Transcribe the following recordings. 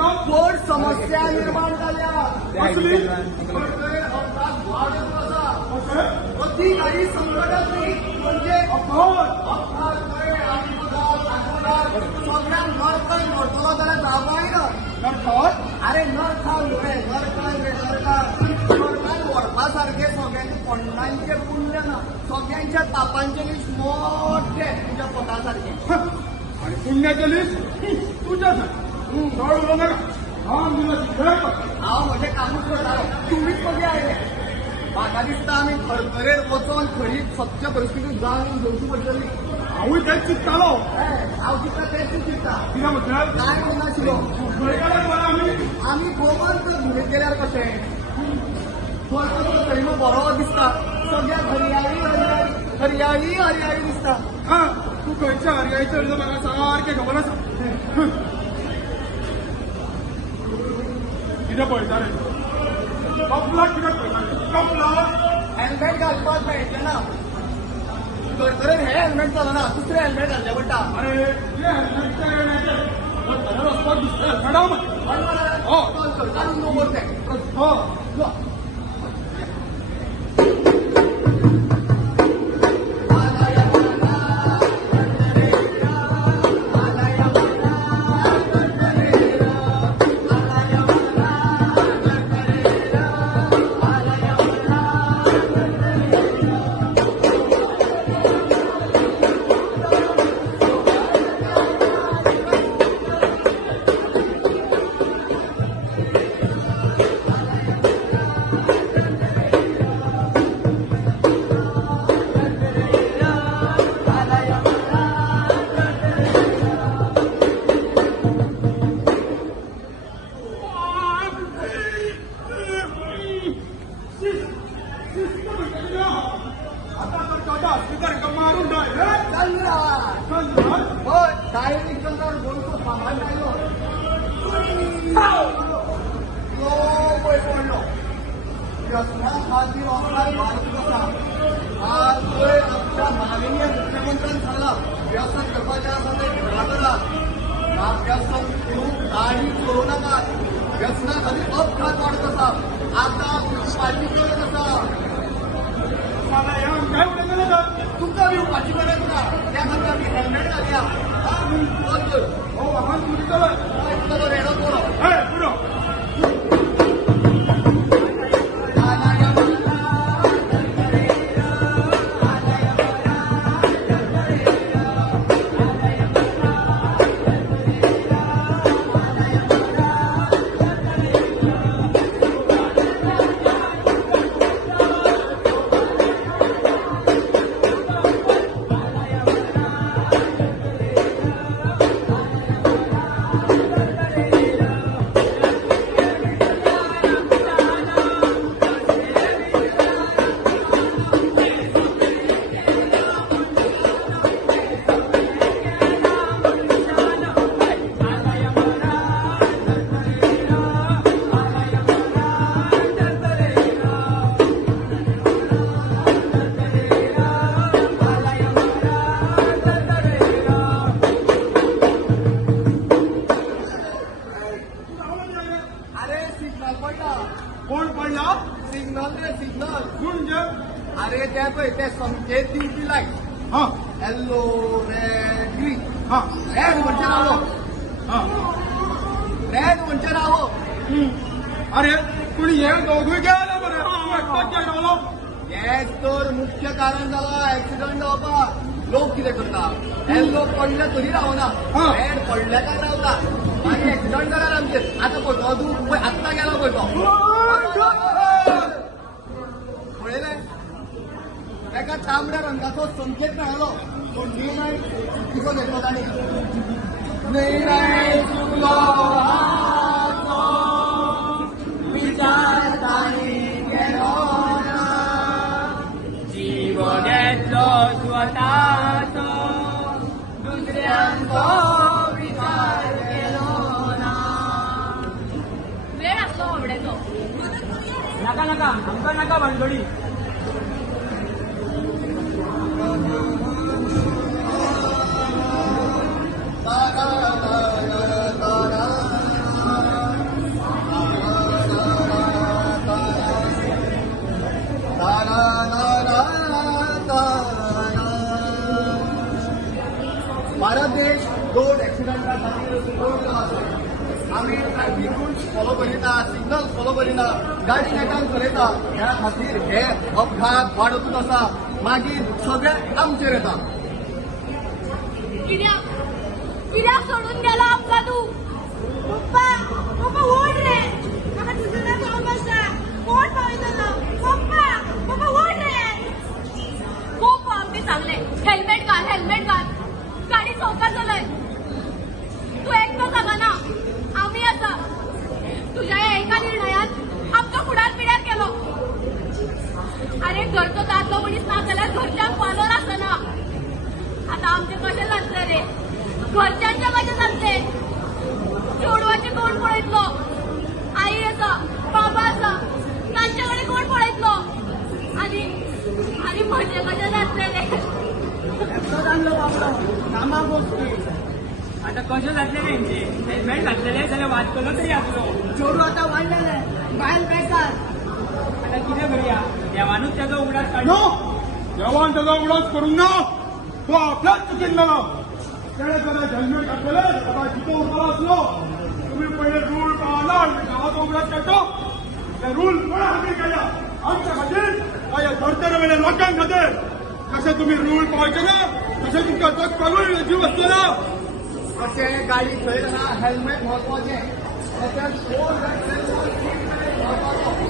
कोण समस्या निर्माण झाल्या कसली अधिकारी संघटना म्हणजे सगळ्यांक नरकाय व्हरतलो जाल्यार जावंय अरे नरकाय रे नरकाय व्हरपा सारखे सगळ्यांचे पण्णांचे पुण्य ना सगळ्यांच्या पापांचे लिस्ट मोठे तुझ्या पोटा सारखे आणि पुण्याचे लिस्ट तुझ्या हांव म्हणजे कामूच करतालो तुम्हीच कधी आयले म्हाका दिसता आमी खरखरेर वचोन खरी सत्य परिस्थिती जाणून घेवची पडटली हांवूय तेच चिंततालो हांव चिंतता तेच चिंतता कित्याक म्हटल्यार काय म्हणनाशिलो आमी गोमंत घुरीत गेल्यार कशें गोंयचो सैम बरो दिसता सगळ्याक हरियाळी दिसता हा तू खंयच्या हरयाळीचे अर्ज म्हाका सारकें खबर आसा कितें पळयता रे कपलाक कित्याक पळयता कपलाक हेल्मेट घालपाक मेळचें ना खरखरेर हे हेल्मेट चलना दुसरें हेल्मेट घालचें पडटा अरे कितें हेल्मेट तें रस्त्याक दिसता मॅडम कॉल करता नंबर तें हो मुख्यमंत्र्यांनी सांगला व्यसन करपाच्या घरा व्यसन गाडी चोरू नका व्यसना खाली अपघात वाढत असा आता पालिकेत असा तुमका भिवपाची गरज ना त्या खातीर आमी हेल्मेट घालया हो वाहन तुमचो रेडो पुरो पुरो कोण पडला सिग्नल रे सिग्नल म्हणजे अरे त्या पळय ते संकेत दिवपी लायट हा येल्लो रेड ग्रीन हा रेड म्हणजे रावो हा रेड म्हणजे रावो अरे पूण हे दोगूय गेले मरे एकटाच गेलो हेच तर मुख्य कारण जाला ऍक्सिडंट जावपाक लोक कितें करता येल्लो पडले तरी रावना रेड पडले काय रावता मागीर ऍक्सिडंट जाल्यार आमचेर आतां पळय तूं पळय आत्तां गेला पळय तो पळयलें ताका तांबड्या रंगाचो संकेत मेळ्ळो पूण निर्णय चुकीचो घेतलो तांणी निर्णय चुकलो विचार तांणी केलो ना जीव घेतलो स्वताचो दुसऱ्यांचो विचार केलो ना वेळ आसलो आवडेचो नाका नाका आमकां नाका भानगडी तारा तारा तारा आमच्या खातीर रोड आसा आमी ट्रॅफिक रुल्स फॉलो करिना सिग्नल फॉलो करिना गाडी नेटान चलयता ह्या खातीर हे अपघात वाडतूच आसा मागीर सगळे आमचेर येता कित्याक सोडून गेला आमकां तूं पप्पा पप्पा ओड रे म्हाका तुजें नांव जावंक आसा कोण पळयतलो पप्पा पप्पा ओड रे खूप आमचे सांगले हेल्मेट घाल गाडी चौकात चलय तू एकटो सांगना आम्ही आसा तुझ्या या एका निर्णयात आमकां फुडार पिड्यार केलो अरे घरचो दादलो मनीस ना जाल्यार घरच्यांक पालोर आसना आता आमचे कशें जातले रे घरच्यांचे कशें जातले चेडवाचे कोण पळयतलो आई आसा बाबा आसा तांचे कडेन कोण पळयतलो आनी म्हजे कशें जातले रे एकटो जाल्लो बाबलो कामाक वचपी आता कशें जातलें तेंचे हेल्मेट घातलेले जाल्यार वाचतलो तरी आसलो चेडूं आतां वाडलेले बायल बेकार आता कितें करुया देवानूच तेजो उगडास काडलो नो देवान त्याचा उडाच करूंक ना तो आपल्याच चुकीन गेला त्याने कदाच हेल्मेट घातलेले कदाच तिथं उरलो असलो तुम्ही पहिले रूल पाळला आणि गावाचा उगडाच काढतो ते रूल कोणा खातीर केल्या आमच्या खातीर काय या धरतेरवेल्या लोकांक खातीर कशे तुम्ही रूल पाळचे ना कशे तुमकां जग पागून जीव आसतलो अशें गाडी चलयतना हेल्मेट म्हत्वाचें तशेंच फोन महत्वाचो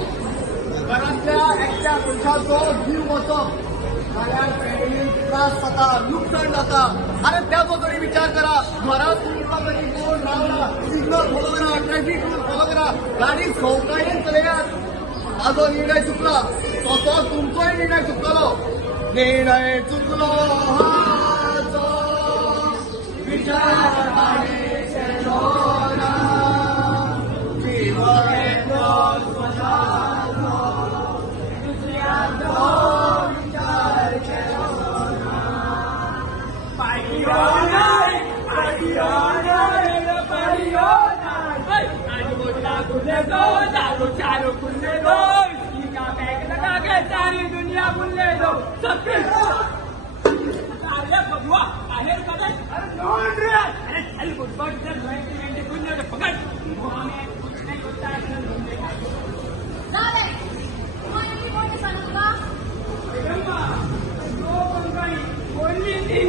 घरांतल्या एकट्या मनशाचो जीव वचप जाल्यार फॅमिलीक त्रास जाता लुकसाण जाता आनी त्याचो तरी विचार करा घरांत तुमकां तरी कोण रावना सिग्नल फॉलो करा ट्रॅफिक रूल फॉलो करा गाडी सवकायेन चलयात ताजो निर्णय चुकला तसो तुमचोय निर्णय चुकतलो निर्णय चुकलो हाचो विचार सारी दुनिया बुल्ले दो सबके अरे भगवा बाहेर काढ अरे चल फुटबॉल पुण्य पकड झाले तुम्हाला मी कोणी सांगू का बोलली थी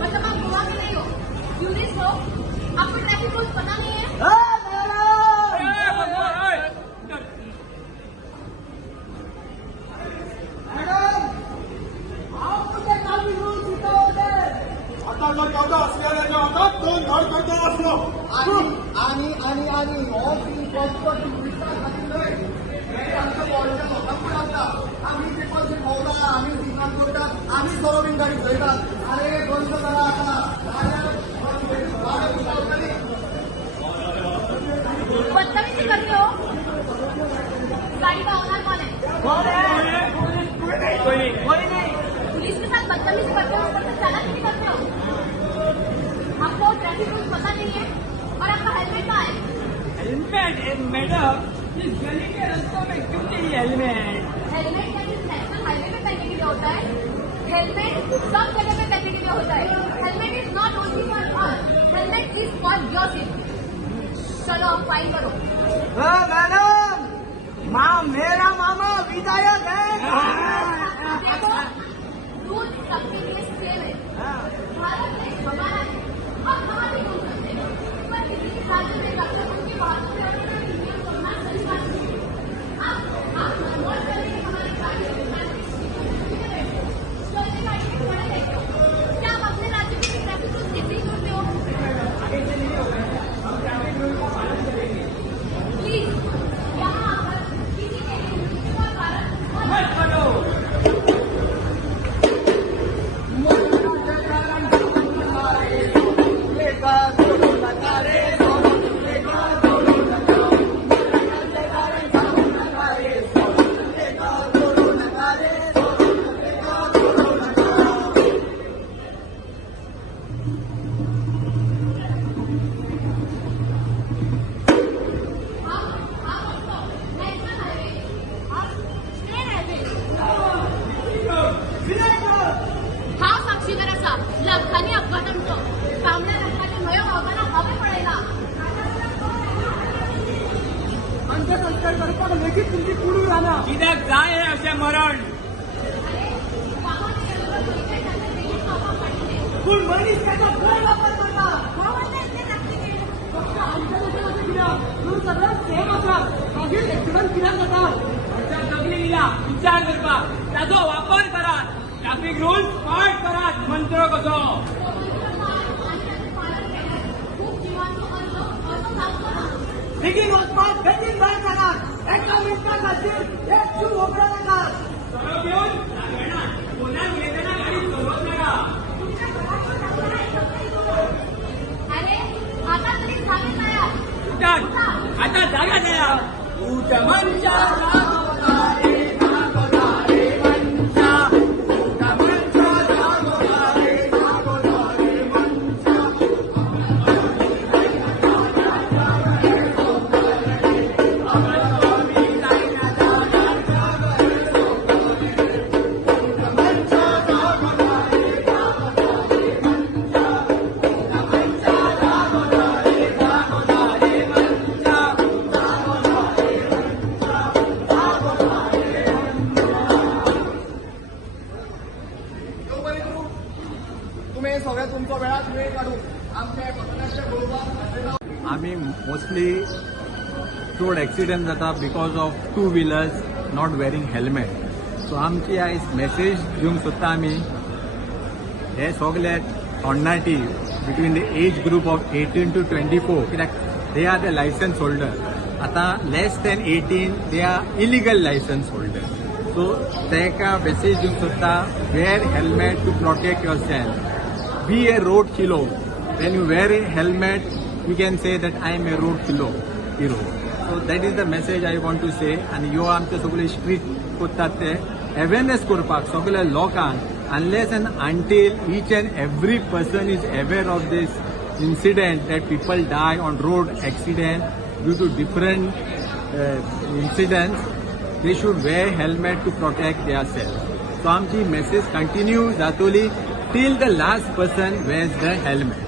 मतलब आप गोवा में नहीं हो यूनिस हो आपको ट्रैफिक रूल्स पता नहीं है आता जर गावता असलेल्या हातात दोन घर करता असलो आणि हो फक्त टुरिस्टां खातीर न्हय हे आमच्या गोंयच्या लोकांक पण आसता आमी पेपर भोंवता आमी सिग्नल करतात आमी सरोवीन गाडी चलयतात आरे बंद करा आता बदतमीजी करते हो गाड़ी का ओनर कौन है कोई नहीं पुलिस के साथ बदतमीजी करते हो ऊपर से चालान भी करते हो आपको ट्रैफिक रूल्स पता नहीं है और आपका हेलमेट कहाँ है हेलमेट मैडम इस गली के रास्तों में क्यों नहीं हेलमेट हेलमेट क्या सिर्फ नेशनल हाईवे पे पहनने के लिए होता है हेलमेट सब जगह पे पहनने के लिए होता है helmet is not only for us helmet is for your safety चलो आप फाइन करो मैडम मेरा मामा विधायक है देखो रूल सबके लिए सेम है भारत देश हमारा है और हमारे भी हो सकते हैं पर किसी के साथ में रक्षा उनकी बात से और नियम करना सही बात नहीं है आप वोट करने के हमारे गाड़ी चलते गाड़ी में खड़े रहते हो क्या आप अपने राज्य में ट्रैफिक रूल्स कैसे करते हो प्लीज यहाँ आकर किसी के लिए मृत्यु का कारण मत करो मनाचे कारण नक्कीच तुमची कुडू राहणार कित्याक जाय हे अशें मरण पूण मनीस ताचो गैरवापर करता फक्त आमच्या देशामध्ये कित्याक तूं सगळं सेम आसा मागीर एक्सिडंट कित्याक जाता आमच्या तकली दिला विचार करपाक ताचो वापर करात ट्रॅफिक रूल्स पाठ करात मंत्र कसो बेगीन वचपाक बेगीन भायर काडात एका मिनटा खातीर एक चूक वगडा नाका सगळो घेवन कोणाक उलयतना गाडी चलोवंक नाका अरे आता तरी जागे जाया उठात आता जागा जाया उठ मनशा तुम्ही सगळ्या तुमचा वेळात वेळ काढून आमच्या पथकाच्या बरोबर आम्ही मोस्टली चड एक्सिडेंट जाता because of two wheelers not wearing helmet so आमची आयज मेसेज दिवंक सोदता आमी हे सगळे तरणाटी between the age group of 18 to 24 कित्याक they are the licence holder आतां less than 18 they are illegal licence holder so तेका मेसेज दिवंक सोदता wear helmet to protect yourself be a road hero. When you wear a helmet, you can say that I am a road hero. So that is the message I want to say. And you आमचे सगळे street कोत्तात ते awareness करपाक सगळे लोकांक unless and until each and every person is aware of this incident that people die on road accident due to different incidents, they should wear helmet to protect themselves. So आमची message continue जातोली till the last person wears the helmet.